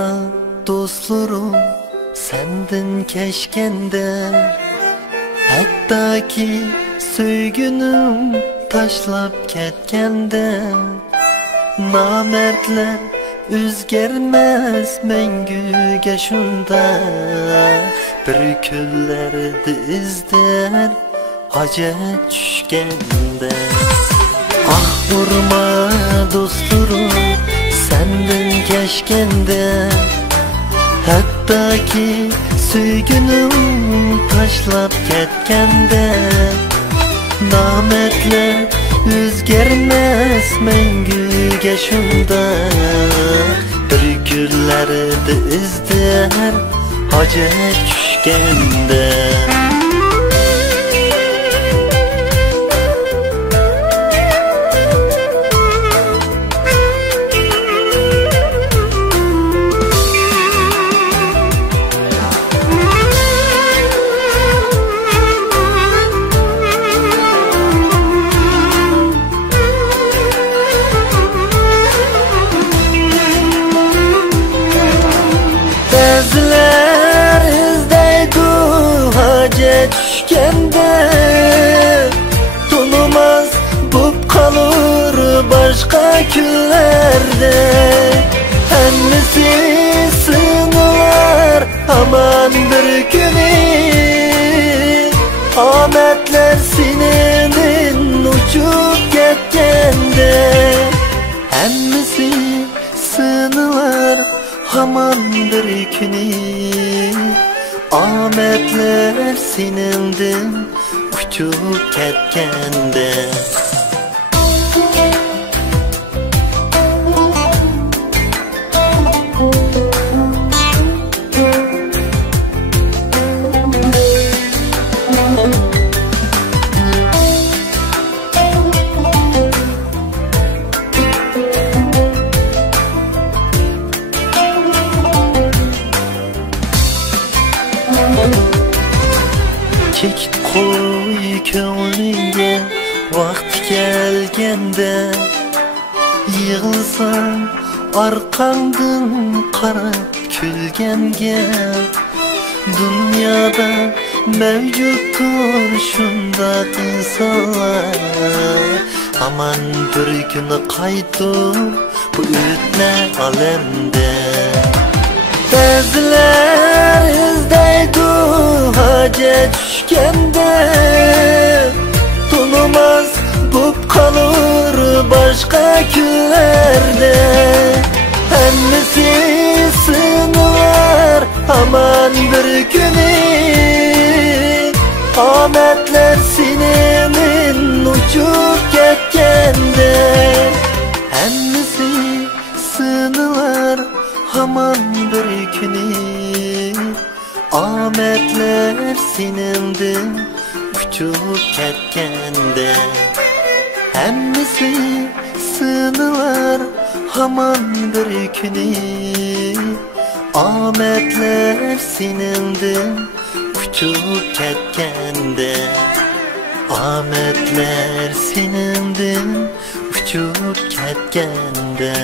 vurma dostlarım senden keşkende, hatta ki söygünüm taşlap ketgende. Namertler özgermez mengüge şunda, bir küllerde izler hacet düşgende. Ah vurma dostlarım senden keşkende, hatta ki söygünüm taşlap ketgende. Namertler özgermez mengüge şunda, bir küllerde izler hacet düşgende. Bezler izdeydu hacet düşgende, tunumaz bup kalır başka küllerde. Hemmisi sınılar aman bir günü, ametler sininin uçup ketgende. Hemmisi sınılar aman bir günü, ametler sinindin uçup ketgende. Çekip koy köңlüңe vakt kelgende, yığılsan arkandın qarap külgenge. Dünyada mevcuttur şundaq insanlar, aman bir gün qaytır bu ötne alemde. Bezler izdeydu hacet düşgende, tunumaz bup kalır başka küllerde. Hemmisi sınılar aman bir günü, ametler sininin uçup ketgende. Hemmisi sınılar aman bir günü, ametler sinindin uçup ketgende. Hemmisi sınılar aman bir günü, ametler sinindin uçup ketgende. Ametler sinindin uçup ketgende.